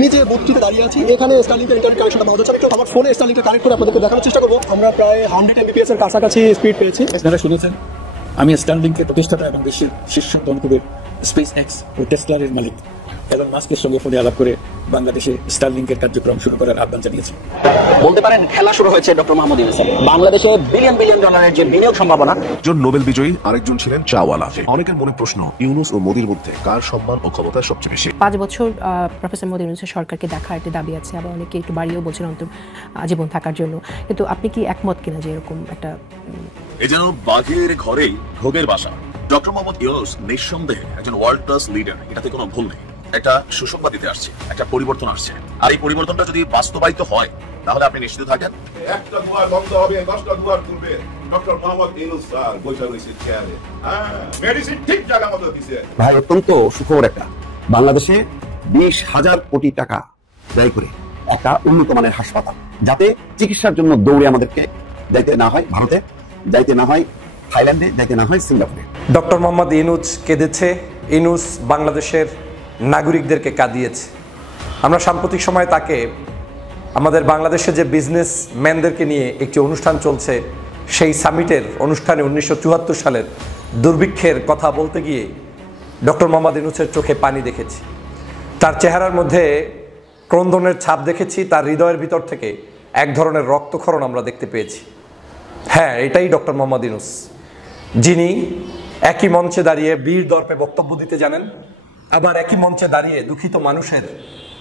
আমি যে বুথটিতে দাঁড়িয়ে আছি এখানে স্টারলিংকের ইন্টারনেট কানেকশনটা পাওয়া যাচ্ছে। আমি একটু আমার ফোনে স্টারলিংকটা কানেক্ট করে আপনাদেরকে দেখানোর চেষ্টা করবো। আমরা প্রায় 100 Mbps এর কাছাকাছি স্পিড পেয়েছি। আপনারা শুনেছেন আমি স্টারলিংকের প্রতিষ্ঠাতা এবং বিশ্বের শীর্ষ দনকুবের স্পেস এক্স ও টেসলার মালিক এলন মাস্কের সঙ্গে ফোনে আলাপ করে বাংলাদেশে স্টারলিংকের কার্যক্রম শুরু করার আহ্বান জানিয়েছি। বলতে পারেন খেলা শুরু হয়েছে ডক্টর মোহাম্মদ ইউনূসের। বাংলাদেশে বিলিয়ন বিলিয়ন ডলারের যে বিনিয়োগ সম্ভাবনা। একজন নোবেল বিজয়ী, আরেকজন ছিলেন চাওয়ালা। অনেকের মনে প্রশ্ন, ইউনূস ও মোদির মধ্যে কার সম্মান ও ক্ষমতা সবচেয়ে বেশি? 5 বছর প্রফেসর মোদি ইউনূসের সরকারকে দেখার একটা দাবি আছে, আবার অনেকে একটু বাড়িয়েও বলছেন অন্তত আজীবন থাকার জন্য। কিন্তু আপনি কি একমত কিনা যে এরকম একটা এ যেন বাঘের ঘরেই ভোগের বাসা? ডক্টর মোহাম্মদ ইউনূস নিঃসন্দেহে একজন ওয়ার্ল্ড ক্লাস লিডার, এটাতে কোনো ভুল নেই। একটা সুসংবাদ দিতে আসছে, একটা পরিবর্তন আসছে, আর এই পরিবর্তনটা যদি বাস্তবায়িত হয় তাহলে আপনি নিশ্চিত থাকেন একটা দুয়ার বন্ধ হবে, 10টা দুয়ার খুলবে। ডক্টর মোহাম্মদ ইউনূস স্যার বৈশা রয়েছে চেয়ারে, মেডিসিন ঠিক জায়গা মতো দিছে। ভাই অত্যন্ত সুখবর একটা, বাংলাদেশে 20,000 কোটি টাকা ব্যয় করে একটা উন্নত মানের হাসপাতাল, যাতে চিকিৎসার জন্য দৌড়ে আমাদেরকে যাইতে না হয় ভারতে, যাইতে না হয় থাইল্যান্ডে, যাইতে না হয় সিঙ্গাপুরে। ডক্টর মোহাম্মদ ইউনূস কেঁদেছে, ইউনূস বাংলাদেশের নাগরিকদেরকে কাঁদিয়েছে। আমরা সাম্প্রতিক সময়ে তাকে আমাদের বাংলাদেশে যে বিজনেস ম্যানদেরকে নিয়ে একটি অনুষ্ঠান চলছে, সেই সামিটের অনুষ্ঠানে 1974 সালের দুর্ভিক্ষের কথা বলতে গিয়ে ডক্টর মোহাম্মদ ইউনূসের চোখে পানি দেখেছি, তার চেহারার মধ্যে ক্রন্দনের ছাপ দেখেছি, তার হৃদয়ের ভিতর থেকে এক ধরনের রক্তক্ষরণ আমরা দেখতে পেয়েছি। হ্যাঁ, এটাই ডক্টর মোহাম্মদ ইউনূস, যিনি একই মঞ্চে দাঁড়িয়ে বীর দর্পে বক্তব্য দিতে জানেন, আবার একই মঞ্চে দাঁড়িয়ে দুঃখিত মানুষের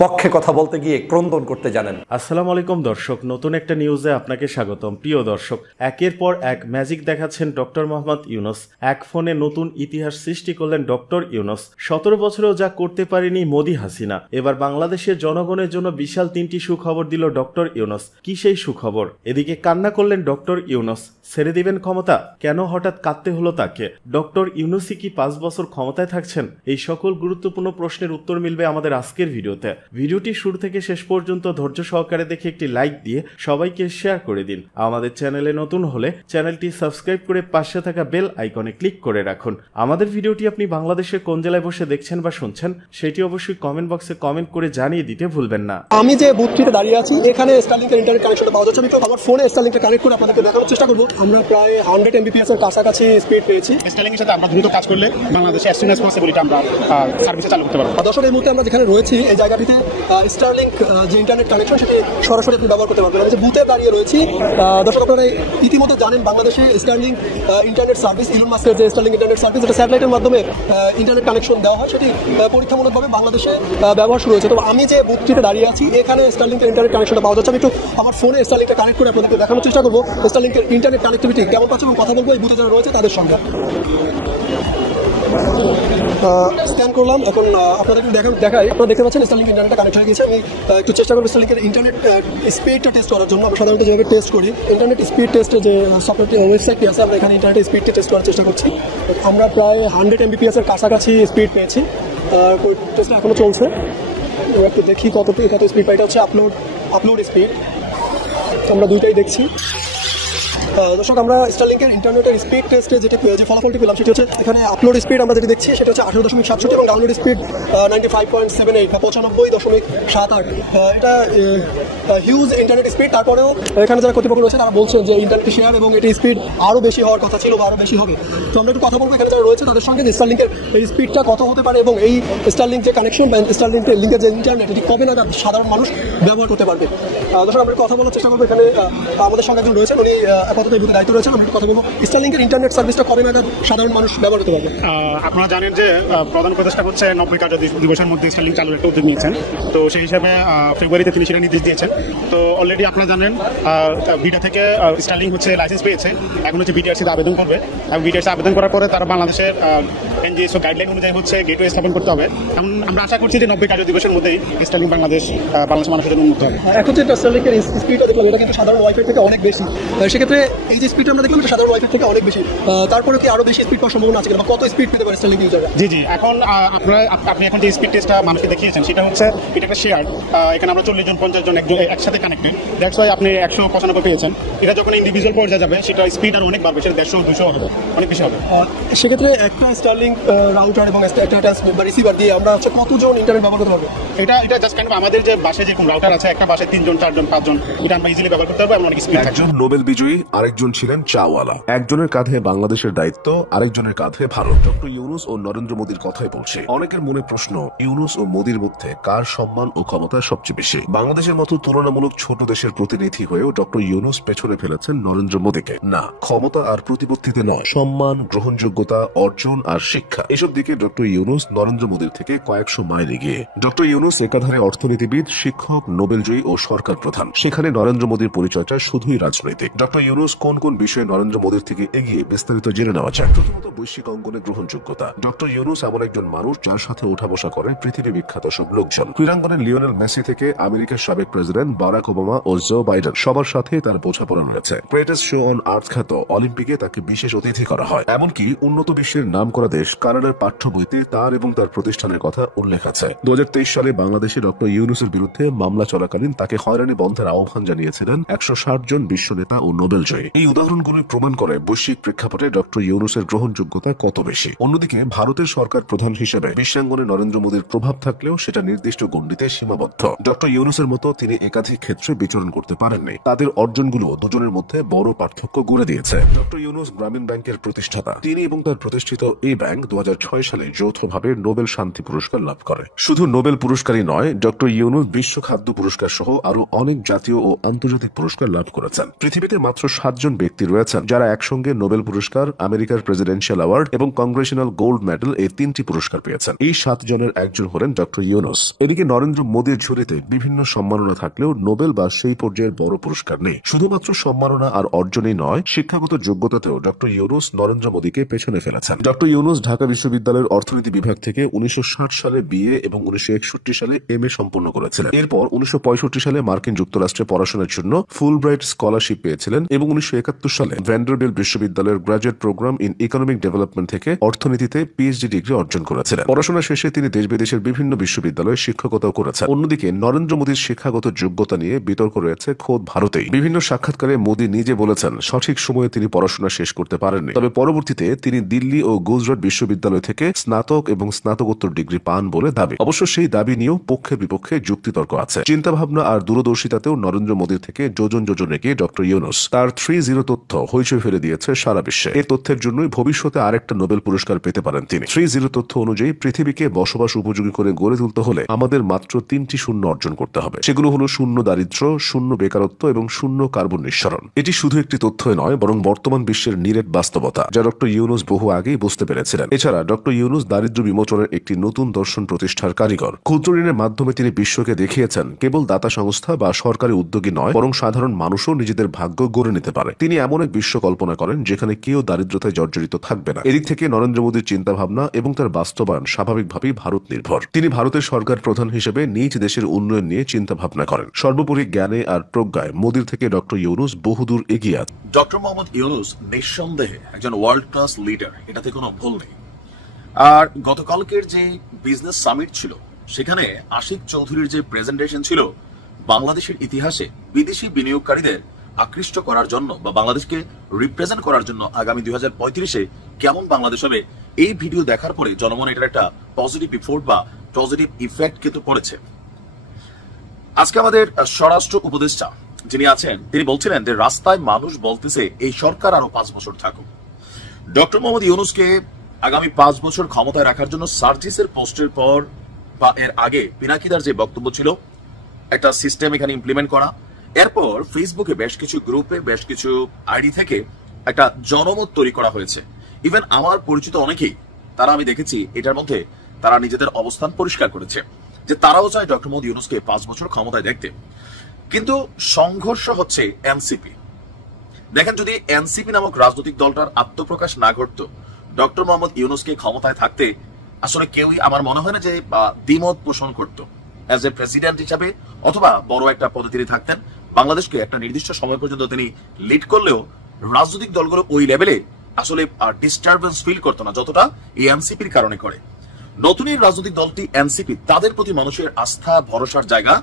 পক্ষে কথা বলতে গিয়ে ক্রন্দন করতে জানেন। আসসালামু আলাইকুম দর্শক, নতুন একটা নিউজে আপনাকে স্বাগতম। প্রিয় দর্শক, একের পর এক ম্যাজিক দেখাচ্ছেন ডক্টর মোহাম্মদ ইউনূস। এক ফোনে নতুন ইতিহাস সৃষ্টি করলেন ডক্টর ইউনূস। 17 বছরেও যা করতে পারেনি মোদি হাসিনা, এবার বাংলাদেশের জনগণের জন্য বিশাল 3টি সুখবর দিল ডক্টর ইউনূস। কি সেই সুখবর? এদিকে কান্না করলেন ডক্টর ইউনূস। ছেড়ে দিবেন ক্ষমতা? কেন হঠাৎ কাঁদতে হলো তাকে? ডক্টর ইউনূসই কি 5 বছর ক্ষমতায় থাকছেন? এই সকল গুরুত্বপূর্ণ প্রশ্নের উত্তর মিলবে আমাদের আজকের ভিডিওতে। ভিডিওটি শুরু থেকে শেষ পর্যন্ত ধৈর্য সহকারে দেখে একটি লাইক দিয়ে সবাইকে শেয়ার করে দিন। আমাদের চ্যানেলে নতুন হলে চ্যানেলটি সাবস্ক্রাইব করে পাশে থাকা বেল আইকনে ক্লিক করে রাখুন। আমাদের ভিডিওটি আপনি বাংলাদেশের কোন জেলায় বসে দেখছেন বা শুনছেন সেটি অবশ্যই কমেন্ট বক্সে কমেন্ট করে জানিয়ে দিতে ভুলবেন না। আমি যে বুথটিতে দাঁড়িয়ে আছি এখানে স্টারলিংকের ইন্টারনেট কানেকশনটা পাওয়া যাচ্ছে। আমি আমার ফোনে স্টারলিংকটা কানেক্ট করে আপনাদেরকে দেখানোর চেষ্টা করবো। আমরা প্রায় 100 Mbps এর কাছাকাছি স্পিড পেয়েছি। স্টারলিংকের সাথে আমরা দ্রুত কাজ করলে বাংলাদেশে as soon as possible আমরা সার্ভিসে চালু করতে পারবো। দর্শক, এই মুহূর্তে আমরা যেখানে রয়েছি এই জায়গাটিতে স্টারলিংক যে ইন্টারনেট কানেকশন সেটি সরাসরি আপনি ব্যবহার করতে পারবেন। আমি যে বুথে দাঁড়িয়ে রয়েছি, দর্শক আপনারা ইতিমধ্যে জানেন বাংলাদেশে স্টারলিংক ইন্টারনেট সার্ভিস, ইলন মাস্কের যে স্টারলিংক ইন্টারনেট সার্ভিস, এটা স্যাটেলাইটের মাধ্যমে ইন্টারনেট কানেকশন দেওয়া হয়, সেটি পরীক্ষামূলকভাবে বাংলাদেশে ব্যবহার শুরু হয়েছে। তো আমি যে বুথটিতে দাঁড়িয়ে আছি এখানে স্টারলিংকের ইন্টারনেট কানেকশনটা পাওয়া যাচ্ছে। আমি একটু আমার ফোনে স্টারলিংকটা কানেক্ট করে আপনাদেরকে দেখানোর চেষ্টা করবো স্টারলিংকের ইন্টারনেট কানেক্টিভিটি কেমন পাচ্ছে এবং কথা বলবো এই বুথে যারা রয়েছে তাদের সঙ্গে। স্ক্যান করলাম, এখন আপনাদেরকে দেখাই। আপনারা দেখতে পাচ্ছেন স্টারলিংক ইন্টারনেটটা কানেক্ট হয়ে গেছে। আমি একটু চেষ্টা করবো স্টারলিংকের ইন্টারনেট স্পিডটা টেস্ট করার জন্য। আমরা সাধারণত যেভাবে টেস্ট করি ইন্টারনেট স্পিড টেস্টের যে সফটওয়্যারটি ওয়েবসাইটটি আছে, আমরা এখানে ইন্টারনেট স্পিডটি টেস্ট করার চেষ্টা করছি। আমরা প্রায় 100 Mbps এর কাছাকাছি স্পিড পেয়েছি। টেস্টটা এখনও চলছে, একটু দেখি কত স্পিড পাই। এটা হচ্ছে আপলোড স্পিড, আমরা দুইটাই দেখছি। দর্শক, আমরা স্টারলিংকের ইন্টারনেটের স্পিড টেস্টে যে ফলাফলটি পেলাম সেটি হচ্ছে এখানে আপলোড স্পিড আমরা যেটি দেখছি সেটা হচ্ছে 18.67 এবং ডাউনলোড স্পিড 95.78 বা 95.78। এটা হিউজ ইন্টারনেট স্পিড। তারপরেও এখানে যারা কর্তৃপক্ষ রয়েছে তারা বলছেন যে ইন্টারনেট শেয়ার এবং এটি স্পিড আরও বেশি হওয়ার কথা ছিল বা আরও বেশি হবে। তো আমরা একটু কথা বলবো এখানে যারা রয়েছে তাদের সঙ্গে যে স্টারলিংকের এই স্পিডটা কত হতে পারে এবং এই স্টারলিংক যে কানেকশন বা স্টারলিংকের লিঙ্কের যে ইন্টারনেট এটি কবে নাগাদ সাধারণ মানুষ ব্যবহার করতে পারবে। দর্শক, আমরা কথা বলার চেষ্টা করবো। এখানে আমাদের সঙ্গে একজন রয়েছেন, উনি আপাতত এই বুথে দায়িত্ব রয়েছেন। আমরা কথা বলবো স্টারলিংকের ইন্টারনেট সার্ভিসটা কবে নাগাদ সাধারণ মানুষ ব্যবহার করতে পারবে। আপনারা জানেন যে প্রধান উপদেষ্টা হচ্ছে 90 কার্য দিবসের মধ্যে স্টারলিংক চালুর একটা উদ্যোগ নিয়েছেন। তো সেই হিসাবে ফেব্রুয়ারিতে তিনি সেটা নির্দেশ দিয়েছেন। তো অলরেডি আপনারা জানেন বিটা থেকে স্টারলিংক হচ্ছে লাইসেন্স পেয়েছে, এখন হচ্ছে বিটিআরসিতে আবেদন করবে এবং বিটিআরসি আবেদন করার পরে তারা বাংলাদেশের এনজিএসও গাইডলাইন অনুযায়ী হচ্ছে গেটওয়ে স্থাপন করতে হবে। এবং আমরা আশা করছি যে 90 কার্য দিবসের মধ্যেই স্টারলিংক বাংলাদেশের মানুষের জন্য উন্মুক্ত হবে। এখন যে স্টারলিংকের স্পিডটা দেখলাম এটা কিন্তু সাধারণ ওয়াইফাই থেকে অনেক বেশি। সেক্ষেত্রে এই যে স্পিড আমরা দেখলাম এটা সাধারণ ওয়াইফাই থেকে অনেক বেশি, তারপরে কি আরো বেশি স্পিড পাওয়ার সম্ভাবনা আছে কিনা, বা কত স্পিড পেতে পারে স্টারলিংক ইউজাররা? জি এখন আপনি এখন যে স্পিড টেস্টটা মানুষকে দেখিয়েছেন সেটা হচ্ছে এটা একটা শেয়ার, এখানে আমরা 40 জন 50 জন একসাথে কানেক্টেড, দ্যাটস ওয়াই আপনি 195 পেয়েছেন। এটা যখন ইন্ডিভিজুয়াল পর্যায়ে যাবে সেটা স্পিড আর অনেক বাড়বে, সেটা 150 200 হবে, অনেক বেশি হবে। সেক্ষেত্রে একটা স্টারলিংক রাউটার এবং একটা ট্রান্সমিট বা রিসিভার দিয়ে আমরা হচ্ছে কতজন ইন্টারনেট ব্যবহার করতে পারবো? এটা জাস্ট কাইন্ড অফ আমাদের যে বাসায় যেরকম রাউটার আছে, একটা বাসায় 3 জন 4 জন 5 জন, এটা আমরা ইজিলি ব্যবহার করতে পারবো এবং অনেক স্পিড থাকে। একজন নোবেল বিজয়ী, আরেকজন ছিলেন চাওয়ালা। একজনের কাঁধে বাংলাদেশের দায়িত্ব, আরেকজনের কাঁধে ভারত। ডক্টর ইউনূস ও নরেন্দ্র মোদীর কথাই বলছে। অনেকের মনে প্রশ্ন, ইউনূস ও মোদীর মধ্যে কার সম্মান ও ক্ষমতা সবচেয়ে বেশি? বাংলাদেশের মতো তুলনামূলক ছোট দেশের প্রতিনিধি হয়েও ডক্টর ইউনূস পেছনে ফেলেছেন নরেন্দ্র মোদীকে। না, ক্ষমতা আর প্রতিপত্তিতে নয়, সম্মান, গ্রহণযোগ্যতা, অর্জন আর শিক্ষা, এসব দিকে ডক্টর ইউনূস নরেন্দ্র মোদীর থেকে কয়েকশো মাইল এগিয়ে। ডক্টর ইউনূস একাধারে অর্থনীতিবিদ, শিক্ষক, নোবেলজয়ী ও সরকার প্রধান। সেখানে নরেন্দ্র মোদীর পরিচয়টা শুধুই রাজনৈতিক। ডক্টর ইউনূস কোন কোন বিষয়ে নরেন্দ্র মোদীর থেকে এগিয়ে বিস্তারিত জেনে নেওয়া যায়। প্রথমত, বৈশ্বিক অঙ্গনে গ্রহণযোগ্যতা। ডক্টর ইউনূস এমন একজন মানুষ যার সাথে ওঠা বসা করেন পৃথিবী বিখ্যাত সব লোকজন। ক্রীড়াঙ্গনে লিওনেল মেসি থেকে আমেরিকার সাবেক প্রেসিডেন্ট বারাক ওবামা ও জো বাইডেন, সবার সাথে তার বোঝাপড়া রয়েছে। গ্রেটেস্ট শো অন আর্থ খ্যাত অলিম্পিকে তাকে বিশেষ অতিথি করা হয়। এমনকি উন্নত বিশ্বের নামকরা দেশ কানাডার পাঠ্য বইতে তার এবং তার প্রতিষ্ঠানের কথা উল্লেখ আছে। 2023 সালে বাংলাদেশে ডক্টর ইউনূসের বিরুদ্ধে মামলা চলাকালীন তাকে হয়রানি বন্ধের আহ্বান জানিয়েছিলেন 160 জন বিশ্ব নেতা ও নোবেলজয়ী। এই উদাহরণগুলো প্রমাণ করে বৈশ্বিক প্রেক্ষাপটে ডক্টর ইউনূসের গ্রহণযোগ্যতা কত বেশি। অন্যদিকে ভারতের সরকার প্রধান হিসেবে বিশ্বাঙ্গনে নরেন্দ্র মোদীর প্রভাব থাকলেও সেটা নির্দিষ্ট গণ্ডিতে সীমাবদ্ধ। ডক্টর ইউনূসের মতো তিনি একাধিক ক্ষেত্রে বিচরণ করতে পারেননি। তাদের অর্জনগুলো দুজনের মধ্যে বড় পার্থক্য গড়ে দিয়েছে। ডক্টর ইউনূস গ্রামীণ ব্যাংকের প্রতিষ্ঠাতা। তিনি এবং তার প্রতিষ্ঠিত এই ব্যাংক 2006 সালে যৌথভাবে নোবেল শান্তি পুরস্কার লাভ করে। শুধু নোবেল পুরস্কারই নয়, ডক্টর ইউনূস বিশ্ব খাদ্য পুরস্কার সহ আরো অনেক জাতীয় ও আন্তর্জাতিক পুরস্কার লাভ করেছেন। পৃথিবীতে মাত্র 7 জন ব্যক্তি রয়েছেন যারা একসঙ্গে নোবেল পুরস্কার, আমেরিকার প্রেসিডেন্সিয়াল অ্যাওয়ার্ড এবং কংগ্রেশনাল গোল্ড মেডেল, এই 3টি পুরস্কার পেয়েছেন। এই 7 জনের একজন হলেন ডক্টর ইউনূস। এদিকে নরেন্দ্র মোদীর ঝুলিতে বিভিন্ন সম্মাননা থাকলেও নোবেল বা সেই পর্যায়ের বড় পুরস্কার নেই। শুধুমাত্র সম্মাননা আর অর্জনই নয়, শিক্ষাগত যোগ্যতাতেও ডক্টর ইউনূস নরেন্দ্র মোদীকে পেছনে ফেলেছেন। ডক্টর ইউনূস ঢাকা বিশ্ববিদ্যালয়ের অর্থনীতি বিভাগ থেকে 1960 সালে বিএ এবং 1961 সালে এমএ সম্পন্ন করেছিলেন। এরপর 1965 সালে মার্কিন যুক্তরাষ্ট্রে পড়াশোনার জন্য ফুলব্রাইট স্কলারশিপ পেয়েছিলেন এবং 1971 সালে ভ্যান্ডারবিল্ট বিশ্ববিদ্যালয়ের graduate programme in economic development থেকে অর্থনীতিতে পিএইচডি ডিগ্রি অর্জন করেছিলেন। পড়াশোনা শেষে তিনি দেশ বিদেশের বিভিন্ন বিশ্ববিদ্যালয়ে শিক্ষকতাও করেছেন। অন্যদিকে নরেন্দ্র মোদীর শিক্ষাগত যোগ্যতা নিয়ে বিতর্ক রয়েছে খোদ ভারতেই। বিভিন্ন সাক্ষাৎকারে মোদী নিজে বলেছেন সঠিক সময়ে তিনি পড়াশোনা শেষ করতে পারেননি, তবে পরবর্তীতে তিনি দিল্লি ও গুজরাট বিশ্ববিদ্যালয় থেকে স্নাতক এবং স্নাতকোত্তর ডিগ্রি পান বলে দাবি। অবশ্য সেই দাবি নিয়েও পক্ষে বিপক্ষে যুক্তিতর্ক আছে। চিন্তাভাবনা আর দূরদর্শিতাতেও নরেন্দ্র মোদীর থেকে যোজন যোজন এগিয়ে ডক্টর ইউনূস। তার 3-0 তথ্য হইচই ফেলে দিয়েছে সারা বিশ্বে। এই তথ্যের জন্যই ভবিষ্যতে আরেকটা নোবেল পুরস্কার পেতে পারেন তিনি। 3-0 তথ্য অনুযায়ী পৃথিবীকে বসবাস উপযোগী করে গড়ে তুলতে হলে আমাদের মাত্র 3টি শূন্য অর্জন করতে হবে। সেগুলো হলো শূন্য দারিদ্র্য, শূন্য বেকারত্ব এবং শূন্য কার্বন নিঃসরণ। এটি শুধু একটি তথ্যই নয়, বরং বর্তমান বিশ্বের নিরেট বাস্তবতা, যা ডক্টর ইউনূস বহু আগেই বুঝতে পেরেছিলেন। এছাড়া ডক্টর ইউনূস দারিদ্র্য বিমোচনের একটি নতুন দর্শন প্রতিষ্ঠার কারিগর। ক্ষুদ্র ঋণের মাধ্যমে তিনি বিশ্বকে দেখিয়েছেন কেবল দাতা সংস্থা বা সরকারি উদ্যোগী নয়, বরং সাধারণ মানুষও নিজেদের ভাগ্য গড়ে নিতে পারে। তিনি এমন এক বিশ্ব কল্পনা করেন যেখানে কেউ দারিদ্রতায় জর্জরিত থাকবে না। এদিক থেকে নরেন্দ্র মোদীর চিন্তাভাবনা এবং তার বাস্তবায়ন স্বাভাবিকভাবেই ভারত নির্ভর। তিনি ভারতের সরকার প্রধান হিসেবে নিজ দেশের উন্নয়ন নিয়ে চিন্তাভাবনা করেন। সর্বোপরি জ্ঞানে আর প্রজ্ঞায় মোদীর থেকে ডক্টর ইউনূস বহুদূর এগিয়ে আছে। ডক্টর মোহাম্মদ ইউনূস নিঃসন্দেহে একজন ওয়ার্ল্ড ক্লাস লিডার, এটাতে কোনো ভুল নেই। আর গতকালকের যে বিজনেস সামিট ছিল সেখানে আশিক চৌধুরীর যে প্রেজেন্টেশন ছিল বাংলাদেশের ইতিহাসে বিদেশি বিনিয়োগকারীদের আকৃষ্ট করার জন্য বা বাংলাদেশকে রিপ্রেজেন্ট করার জন্য আগামী 2035-এ কেমন বাংলাদেশ হবে, এই ভিডিও দেখার পরে জনমনে এটার একটা পজিটিভ ইফোর্ট বা পজিটিভ ইফেক্ট কিন্তু পড়েছে। আজকে আমাদের স্বরাষ্ট্র উপদেষ্টা যিনি আছেন তিনি বলছিলেন যে রাস্তায় মানুষ বলতেছে এই সরকার আরো 5 বছর থাকুক। ডক্টর মোহাম্মদ ইউনূসকে আগামী 5 বছর ক্ষমতায় রাখার জন্য সার্জিসের পোস্টের পর বা এর আগে পিনাকিদার যে বক্তব্য ছিল, একটা সিস্টেম এখানে ইমপ্লিমেন্ট করা, এরপর ফেসবুকে বেশ কিছু গ্রুপে বেশ কিছু আইডি থেকে একটা জনমত তৈরি করা হয়েছে। ইভেন আমার পরিচিত অনেকেই তারা আমি দেখেছি এটার মধ্যে তারা নিজেদের অবস্থান পরিষ্কার করেছে যে তারাও চায় ডক্টর মোহাম্মদ ইউনূসকে 5 বছর ক্ষমতায় দেখতে। কিন্তু সংঘর্ষ হচ্ছে এনসিপি। দেখেন, যদি এনসিপি নামক রাজনৈতিক দলটার আত্মপ্রকাশ না ঘটতো, ডক্টর মোহাম্মদ ইউনূসকে ক্ষমতায় থাকতে আসলে কেউই আমার মনে হয় না যে দ্বিমত পোষণ করতো অ্যাজ এ প্রেসিডেন্ট হিসাবে, অথবা বড় একটা পদে তিনি থাকতেন। বাংলাদেশকে একটা নির্দিষ্ট সময় পর্যন্ত তিনি লিড করলেও রাজনৈতিক দলগুলো ওই লেভেলে আসলে ডিস্টারবেন্স ফিল করতো না যতটা এই এনসিপির কারণে করে। নতুন এই রাজনৈতিক দলটি এনসিপি, তাদের প্রতি মানুষের আস্থা ভরসার জায়গা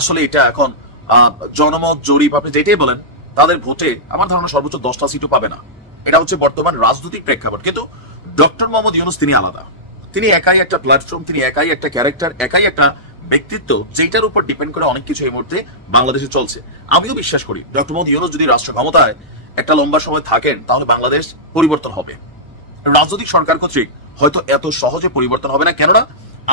আসলে এটা এখন জনমত জরিপ আপনি যেটাই বলেন, তাদের ভোটে আমার ধারণা সর্বোচ্চ 10টা সিটও পাবে না। এটা হচ্ছে বর্তমান রাজনৈতিক প্রেক্ষাপট। কিন্তু ডক্টর মোহাম্মদ ইউনূস তিনি আলাদা, তিনি একাই একটা প্ল্যাটফর্ম, তিনি একাই একটা ক্যারেক্টার, একাই একটা ব্যক্তিত্ব, যেটার উপর ডিপেন্ড করে অনেক কিছু এই মুহূর্তে বাংলাদেশে চলছে। আমিও বিশ্বাস করি ডক্টর মোহাম্মদ ইউনূস যদি রাষ্ট্র ক্ষমতায় একটা লম্বা সময় থাকেন তাহলে বাংলাদেশ পরিবর্তন হবে। রাজনৈতিক সরকার কর্তৃক হয়তো এত সহজে পরিবর্তন হবে না, কেননা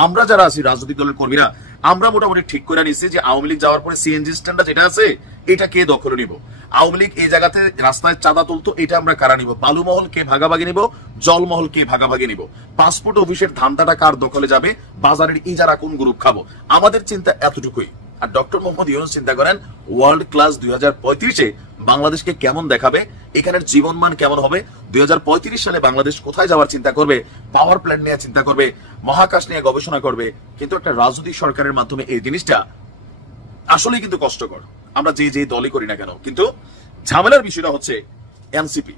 আমরা যারা আছি রাজনৈতিক দলের কর্মীরা, আমরা মোটামুটি ঠিক করে নিচ্ছি যে আওয়ামী লীগ যাওয়ার পরে সিএনজি স্ট্যান্ডটা যেটা আছে এটা কে দখলে নিব, আওয়ামী লীগ এই জায়গাতে রাস্তায় চাঁদা তুলতো এটা আমরা কারা নিব, বালুমহল কে ভাগাভাগি নিব, জলমহল কে ভাগাভাগি নিব, পাসপোর্ট অফিসের ধান্দাটা কার দখলে যাবে, বাজারের ইজারা কোন গ্রুপ খাবো। আমাদের চিন্তা এতটুকুই। আর ডক্টর মোহাম্মদ ইউনূস চিন্তা করেন ওয়ার্ল্ড ক্লাস 2035-এ বাংলাদেশকে কেমন দেখাবে, এখানের জীবনমান কেমন হবে, 2035 সালে বাংলাদেশ কোথায় যাওয়ার চিন্তা করবে, পাওয়ার প্ল্যান্ট নিয়ে চিন্তা করবে, মহাকাশ নিয়ে গবেষণা করবে। কিন্তু একটা রাজনৈতিক সরকারের মাধ্যমে এই জিনিসটা আসলেই কিন্তু কষ্টকর, আমরা যে দলই করি না কেন। কিন্তু ঝামেলার বিষয়টা হচ্ছে এনসিপি।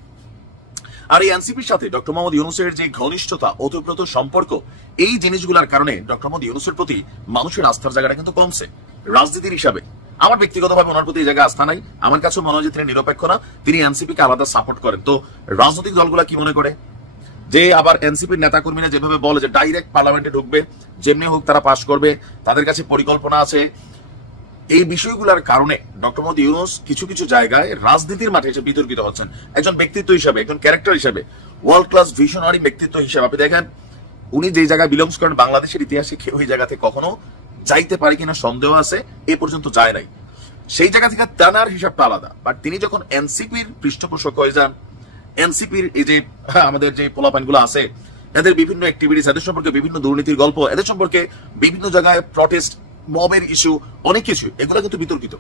আর এই এনসিপির সাথে ডক্টর মোহাম্মদ ইউনূসের যে ঘনিষ্ঠতা, ওতপ্রোত সম্পর্ক, এই জিনিসগুলোর কারণে ডক্টর মোহাম্মদ ইউনূসের প্রতি মানুষের আস্থার জায়গাটা কিন্তু কমছে। রাজনীতির হিসাবে আমার ব্যক্তিগতভাবে ওনার প্রতি এই জায়গায় আস্থা নাই। আমার কাছে মনে হয় যে তিনি নিরপেক্ষ না, তিনি এনসিপিকে আলাদা সাপোর্ট করেন। তো রাজনৈতিক দলগুলা কি মনে করে যে আবার এনসিপির নেতা কর্মীরা যেভাবে বলে যে ডাইরেক্ট পার্লামেন্টে ঢুকবে, যেমনি হোক তারা পাশ করবে, তাদের কাছে পরিকল্পনা আছে, এই বিষয়গুলোর কারণে ডক্টর মোহাম্মদ ইউনূস কিছু কিছু জায়গায় রাজনীতির মাঠে এসে বিতর্কিত হচ্ছেন। একজন ব্যক্তিত্ব হিসাবে, একজন ক্যারেক্টার হিসাবে, ওয়ার্ল্ড ক্লাস ভিশনারি ব্যক্তিত্ব হিসাবে আপনি দেখেন উনি যে জায়গায় বিলংস করেন বাংলাদেশের ইতিহাসে কেউ ওই জায়গাতে কখনো যাইতে পারে কিনা সন্দেহ আছে, এ পর্যন্ত যায় নাই। সেই জায়গা থেকে তানার হিসাবটা আলাদা। বাট তিনি যখন এনসিপির পৃষ্ঠপোষক হয়ে যান, এনসিপির এই যে আমাদের যে পোলাপানগুলো আছে এদের বিভিন্ন অ্যাক্টিভিটিস, এদের সম্পর্কে বিভিন্ন দুর্নীতির গল্প, এদের সম্পর্কে বিভিন্ন জায়গায় প্রটেস্ট, মবের ইস্যু, অনেক কিছু, এগুলো কিন্তু বিতর্কিত।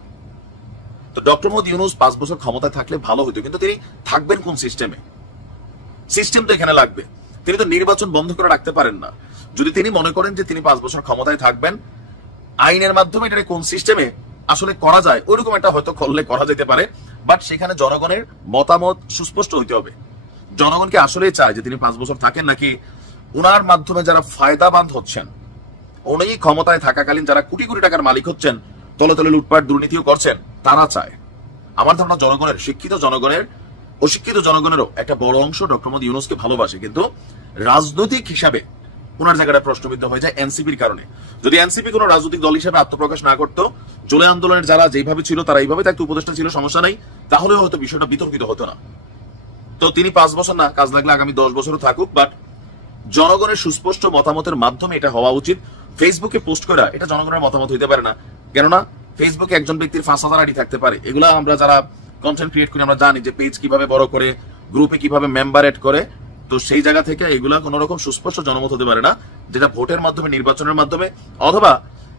তো ডক্টর মোহাম্মদ ইউনূস 5 বছর ক্ষমতায় থাকলে ভালো হতো, কিন্তু তিনি থাকবেন কোন সিস্টেমে? সিস্টেম তো এখানে লাগবে। তিনি তো নির্বাচন বন্ধ করে রাখতে পারেন না। যদি তিনি মনে করেন যে তিনি 5 বছর ক্ষমতায় থাকবেন, আইনের মাধ্যমে এটা কোন সিস্টেমে আসলে করা যায় ওইরকম একটা হয়তো করলে করা যেতে পারে। বাট সেখানে জনগণের মতামত সুস্পষ্ট হইতে হবে। জনগণকে আসলেই চায় যে তিনি 5 বছর থাকেন, নাকি উনার মাধ্যমে যারা ফায়দাবান হচ্ছেন, উনি ক্ষমতায় থাকাকালীন যারা কোটি কোটি টাকার মালিক হচ্ছেন, তলে তলে লুটপাট দুর্নীতিও করছেন, তারা চায়। আমার ধারণা জনগণের, শিক্ষিত জনগণের, অশিক্ষিত জনগণেরও একটা বড় অংশ ডক্টর মোহাম্মদ ইউনূসকে ভালোবাসে। কিন্তু রাজনৈতিক হিসাবে ওনার জায়গাটা প্রশ্নবিদ্ধ হয়ে যায় এনসিপির কারণে। যদি এনসিপি কোনো রাজনৈতিক দল হিসেবে আত্মপ্রকাশ না করতো, জুলাই আন্দোলনের যারা যেভাবে ছিল তারা এইভাবে থাকতো, উপদেষ্টা ছিল, সমস্যা নাই, তাহলে হয়তো বিষয়টা বিতর্কিত হতো না। তো তিনি 5 বছর না, কাজ লাগলে আগামী 10 বছরও থাকুক, বাট জনগণের সুস্পষ্ট মতামতের মাধ্যমে এটা হওয়া উচিত। ফেসবুকে পোস্ট করা এটা জনগণের মতামত হইতে পারে না, কেননা ফেসবুকে একজন ব্যক্তির 5,000 আইডি থাকতে পারে। এগুলা আমরা যারা কন্টেন্ট ক্রিয়েট করি আমরা জানি যে পেজ কিভাবে বড় করে, গ্রুপে কিভাবে মেম্বার এড করে। তো সেই জায়গা থেকে এগুলা কোন রকম সুস্পষ্ট জনমত হতে পারে না, যেটা ভোটের মাধ্যমে, নির্বাচনের মাধ্যমে, অথবা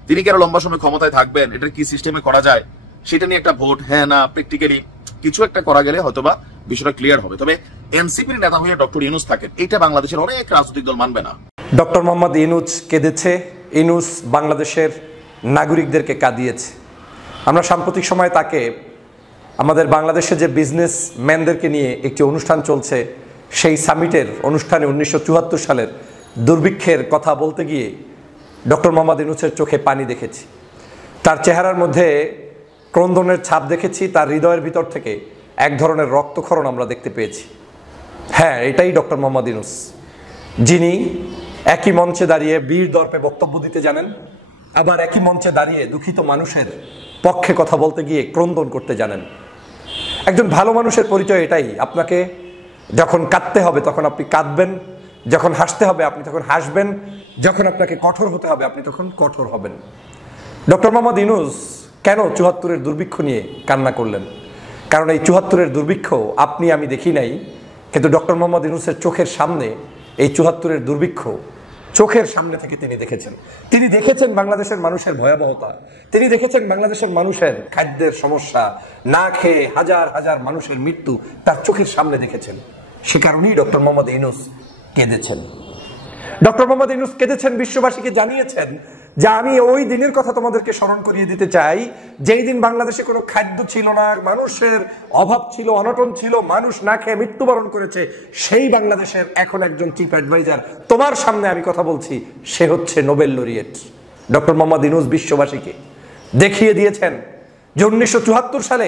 তিনি কেন লম্বা সময় ক্ষমতায় থাকবেন, এটা কি সিস্টেমে করা যায় সেটা নিয়ে একটা ভোট, হ্যাঁ না প্র্যাকটিক্যালি কিছু একটা করা গেলে হয়তোবা বিষয়টা ক্লিয়ার হবে। তবে এনসিপির নেতা হয়ে ডক্টর ইউনূস থাকেন, এটা বাংলাদেশের অনেক রাজনৈতিক দল মানবে না। ডক্টর মোহাম্মদ ইউনূস কেঁদেছে, ইউনূস বাংলাদেশের নাগরিকদেরকে কাঁদিয়েছে। আমরা সাম্প্রতিক সময়ে তাকে আমাদের বাংলাদেশে যে বিজনেস ম্যানদেরকে নিয়ে একটি অনুষ্ঠান চলছে, সেই সামিটের অনুষ্ঠানে 1974 সালের দুর্ভিক্ষের কথা বলতে গিয়ে ডক্টর মোহাম্মদ ইউনূসের চোখে পানি দেখেছি, তার চেহারার মধ্যে ক্রন্দনের ছাপ দেখেছি, তার হৃদয়ের ভিতর থেকে এক ধরনের রক্তক্ষরণ আমরা দেখতে পেয়েছি। হ্যাঁ, এটাই ডক্টর মোহাম্মদ ইউনূস, যিনি একই মঞ্চে দাঁড়িয়ে বীর দর্পে বক্তব্য দিতে জানেন, আবার একই মঞ্চে দাঁড়িয়ে দুঃখিত মানুষের পক্ষে কথা বলতে গিয়ে ক্রন্দন করতে জানেন। একজন ভালো মানুষের পরিচয় এটাই, আপনাকে যখন কাঁদতে হবে তখন আপনি কাঁদবেন, যখন হাসতে হবে আপনি তখন হাসবেন, যখন আপনাকে কঠোর হতে হবে আপনি তখন কঠোর হবেন। ডক্টর মোহাম্মদ ইউনূস কেন 74-এর দুর্ভিক্ষ নিয়ে কান্না করলেন? কারণ এই 74-এর দুর্ভিক্ষ আপনি আমি দেখি নাই, কিন্তু ডক্টর মোহাম্মদ ইউনূসের চোখের সামনে এই 74-এর দুর্ভিক্ষ চোখের সামনে থেকে তিনি দেখেছেন। তিনি দেখেছেন বাংলাদেশের মানুষের ভয়াবহতা, তিনি দেখেছেন বাংলাদেশের মানুষের খাদ্যের সমস্যা, না খেয়ে হাজার হাজার মানুষের মৃত্যু তার চোখের সামনে দেখেছেন। সে কারণেই ডক্টর মোহাম্মদ ইউনূস কেঁদেছেন। ডক্টর মোহাম্মদ ইউনূস কেঁদেছেন, বিশ্ববাসীকে জানিয়েছেন যা আমি ওই দিনের কথা তোমাদেরকে স্মরণ করিয়ে দিতে চাই, যেই দিন বাংলাদেশে কোনো খাদ্য ছিল না, মানুষের অভাব ছিল, অনটন ছিল, মানুষ না খেয়ে মৃত্যুবরণ করেছে, সেই বাংলাদেশের এখন একজন চিফ অ্যাডভাইজার তোমার সামনে আমি কথা বলছি, সে হচ্ছে Nobel laureate doctor Mohammad Yunus. বিশ্ববাসীকে দেখিয়ে দিয়েছেন যে 1974 সালে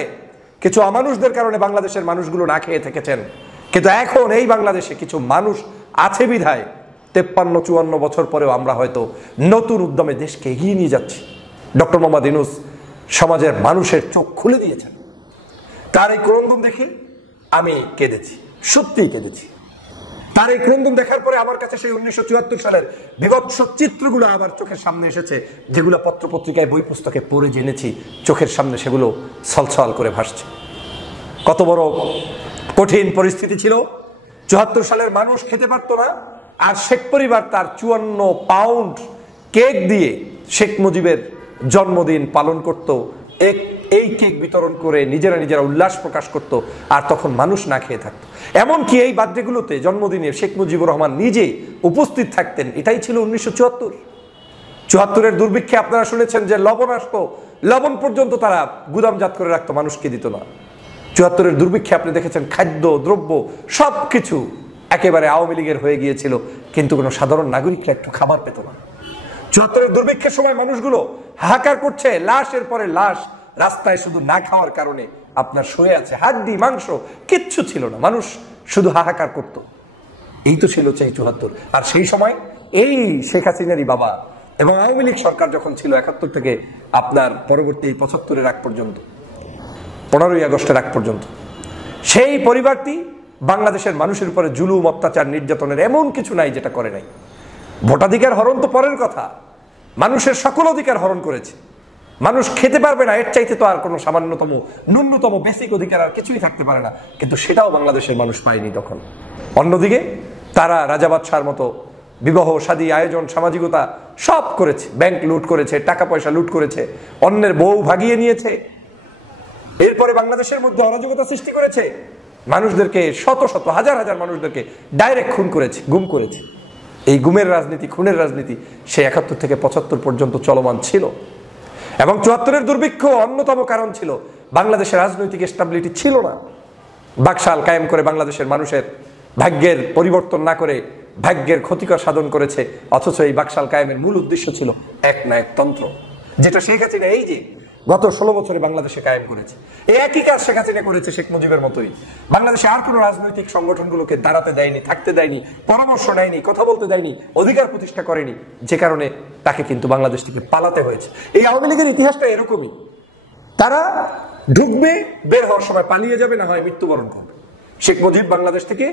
কিছু অমানুষদের কারণে বাংলাদেশের মানুষগুলো না খেয়ে থেকেছেন, কিন্তু এখন এই বাংলাদেশে কিছু মানুষ আছে বিধায় 53-54 বছর পরেও আমরা হয়তো নতুন উদ্যমে দেশকে এগিয়ে নিয়ে যাচ্ছি। ডক্টর মোহাম্মদ ইউনূস সমাজের মানুষের চোখ খুলে দিয়েছেন। তার এই ক্রন্দন দেখে আমি কেঁদেছি, সত্যিই কেঁদেছি। তার এই ক্রন্দন দেখার পরে আমার কাছে সেই 1974 সালের বিভৎস চিত্রগুলো আবার চোখের সামনে এসেছে, যেগুলো পত্রপত্রিকায় বই পুস্তকে পড়ে জেনেছি, চোখের সামনে সেগুলো ছলছল করে ভাসছে। কত বড় কঠিন পরিস্থিতি ছিল। 74 সালের মানুষ খেতে পারতো না, আর শেখ পরিবার তার 54 পাউন্ড কেক দিয়ে শেখ মুজিবের জন্মদিন পালন করত। এই কেক বিতরণ করে নিজেরা উল্লাস প্রকাশ করত, আর তখন মানুষ না খেয়ে থাকতো। এমনকি এই বার্থডেগুলোতে জন্মদিনে শেখ মুজিবুর রহমান নিজে উপস্থিত থাকতেন। এটাই ছিল 1974। দুর্ভিক্ষে আপনারা শুনেছেন যে লবণ আসতো, লবণ পর্যন্ত তারা গুদামজাত করে রাখতো, মানুষকে দিত না। 74 দুর্ভিক্ষে আপনি দেখেছেন খাদ্য দ্রব্য সবকিছু একেবারে আওয়ামী লীগের হয়ে গিয়েছিল, কিন্তু কোনো সাধারণ নাগরিকরা একটু খাবার পেত না। 74 দুর্ভিক্ষের সময় মানুষগুলো হাহাকার করছে, লাশের পরে লাশ রাস্তায় শুধু না খাওয়ার কারণে আপনার শুয়ে আছে, হাড্ডি মাংস কিচ্ছু ছিল না, মানুষ শুধু হাহাকার করত। এই তো ছিল 74। আর সেই সময় এই শেখ হাসিনারই বাবা এবং আওয়ামী লীগ সরকার যখন ছিল 71 থেকে আপনার পরবর্তী 75-এর আগ পর্যন্ত, 15ই আগস্টের আগ পর্যন্ত, সেই পরিবারটি বাংলাদেশের মানুষের উপরে জুলুম, অত্যাচার, নির্যাতনের এমন কিছু নাই যেটা করে নাই। ভোটাধিকার হরণ তো পরের কথা, মানুষের সকল অধিকার হরণ করেছে। মানুষ খেতে পারবে না, এর চাইতে তো আর কোনো সামান্যতম ন্যূনতম বেসিক অধিকার আর কিছুই থাকতে পারে না, কিন্তু সেটাও বাংলাদেশের মানুষ পায়নি তখন। অন্যদিকে তারা রাজা বাদশার মতো বিবাহ শাদী আয়োজন সামাজিকতা সব করেছে, ব্যাংক লুট করেছে, টাকা পয়সা লুট করেছে, অন্যের বউ ভাগিয়ে নিয়েছে, এরপরে বাংলাদেশের মধ্যে অরাজকতা সৃষ্টি করেছে, মানুষদেরকে শত শত হাজার হাজার মানুষদেরকে ডাইরেক্ট খুন করেছে, গুম করেছে। এই গুমের রাজনীতি, খুনের রাজনীতি সে 71 থেকে 75 পর্যন্ত চলমান ছিল। এবং 74-এর দুর্ভিক্ষ অন্যতম কারণ ছিল বাংলাদেশের রাজনৈতিক স্টেবিলিটি ছিল না। বাকশাল কায়েম করে বাংলাদেশের মানুষের ভাগ্যের পরিবর্তন না করে ভাগ্যের ক্ষতিকর সাধন করেছে, অথচ এই বাকশাল কায়েমের মূল উদ্দেশ্য ছিল একনায়কতন্ত্র, যেটা শেখ হাসিনা এই যে গত 16 বছরে বাংলাদেশে কায়েম করেছে। এই একই কাজ শেখ হাসিনা করেছে শেখ মুজিবের মতোই। বাংলাদেশে আর কোনো রাজনৈতিক সংগঠনগুলোকে দাঁড়াতে দেয়নি, থাকতে দেয়নি, পরামর্শ নেয়নি, কথা বলতে দেয়নি, অধিকার প্রতিষ্ঠা করেনি, যে কারণে তাকে কিন্তু বাংলাদেশ থেকে পালাতে হয়েছে। এই আওয়ামী লীগের ইতিহাসটা এরকমই, তারা ঢুকবে, বের হওয়ার সময় পালিয়ে যাবে, না হয় মৃত্যুবরণ করবে। শেখ মুজিব বাংলাদেশ থেকে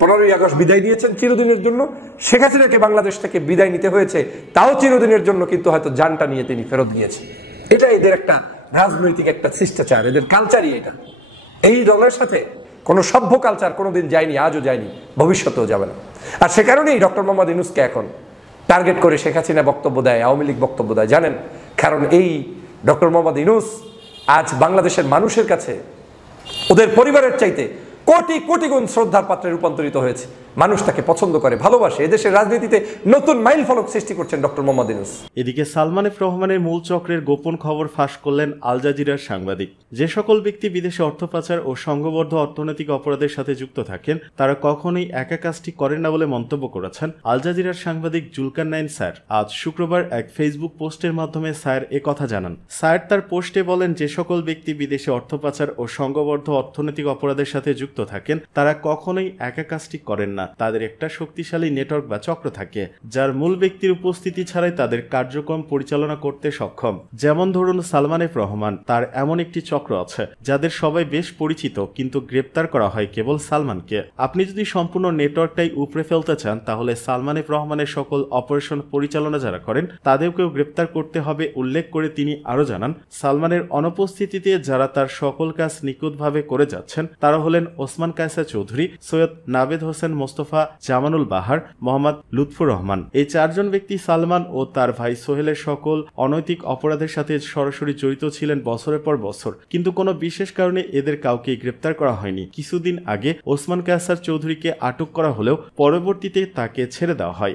15ই আগস্ট বিদায় নিয়েছেন চিরদিনের জন্য, শেখ হাসিনাকে বাংলাদেশ থেকে বিদায় নিতে হয়েছে, তাও চিরদিনের জন্য, কিন্তু হয়তো জানটা নিয়ে তিনি ফেরত গিয়েছেন। এটা এদের একটা রাজনৈতিক একটা শিষ্টাচার, এদের কালচারই এটা। এই দলের সাথে কোনো সভ্য কালচার কোনোদিন যায়নি, আজও যায়নি, ভবিষ্যতেও যাবে না। আর সে কারণেই ডক্টর মোহাম্মদ ইউনূসকে এখন টার্গেট করে শেখ হাসিনা বক্তব্য দেয়, আওয়ামী লীগ বক্তব্য দেয়। জানেন, কারণ এই ডক্টর মোহাম্মদ ইউনূস আজ বাংলাদেশের মানুষের কাছে ওদের পরিবারের চাইতে কোটি কোটি গুণ শ্রদ্ধার পাত্রে রূপান্তরিত হয়েছে। মানুষ তাকে পছন্দ করে, ভালোবাসে। এদেশের রাজনীতিতে নতুন মাইল ফলক সৃষ্টি করছেন ডক্টর মোহাম্মদ ইউনূস। এদিকে সালমান এফ রহমানের মূল চক্রের গোপন খবর ফাঁস করলেন আল জাজিরার সাংবাদিক। যে সকল ব্যক্তি বিদেশে অর্থ পাচার ও সংঘবদ্ধ অর্থনৈতিক অপরাধের সাথে যুক্ত থাকেন, তারা কখনোই একা কাজটি করেন না বলে মন্তব্য করেছেন আল জাজিরার সাংবাদিক জুলকারনাইন স্যার। আজ শুক্রবার এক ফেসবুক পোস্টের মাধ্যমে স্যার একথা জানান। স্যার তার পোস্টে বলেন, যে সকল ব্যক্তি বিদেশে অর্থ পাচার ও সংঘবদ্ধ অর্থনৈতিক অপরাধের সাথে যুক্ত থাকেন, তারা কখনোই একা কাজটি করেন না। তাদের একটা শক্তিশালী নেটওয়ার্ক বা চক্র থাকে, যার মূল ব্যক্তির উপস্থিতি ছাড়াই তাদের কার্যক্রম পরিচালনা করতে সক্ষম। যেমন ধরুন সালমান এফ রহমান, তার এমন একটি চক্র আছে যাদের সবাই বেশ পরিচিত, কিন্তু গ্রেপ্তার করা হয় কেবল সালমানকে। আপনি যদি সম্পূর্ণ নেটওয়ার্কটাই উপড়ে ফেলতে চান, তাহলে সালমান এফ রহমানের সকল অপারেশন পরিচালনা যারা করেন তাদেরকেও গ্রেপ্তার করতে হবে উল্লেখ করে তিনি আরো জানান, সালমানের অনুপস্থিতিতে যারা তার সকল কাজ নিখুঁতভাবে করে যাচ্ছেন তারা হলেন ওসমান কায়সার চৌধুরী, সৈয়দ নাবেদ হোসেন মোস্তফা, জামানুল বাহার, মোহাম্মদ লুৎফুর রহমান। এই চারজন ব্যক্তি সালমান ও তার ভাই সোহেলের সকল অনৈতিক অপরাধের সাথে সরাসরি জড়িত ছিলেন বছরের পর বছর, কিন্তু কোনো বিশেষ কারণে এদের কাউকে গ্রেপ্তার করা হয়নি। কিছুদিন আগে ওসমান কায়সার চৌধুরীকে আটক করা হলেও পরবর্তীতে তাকে ছেড়ে দেওয়া হয়।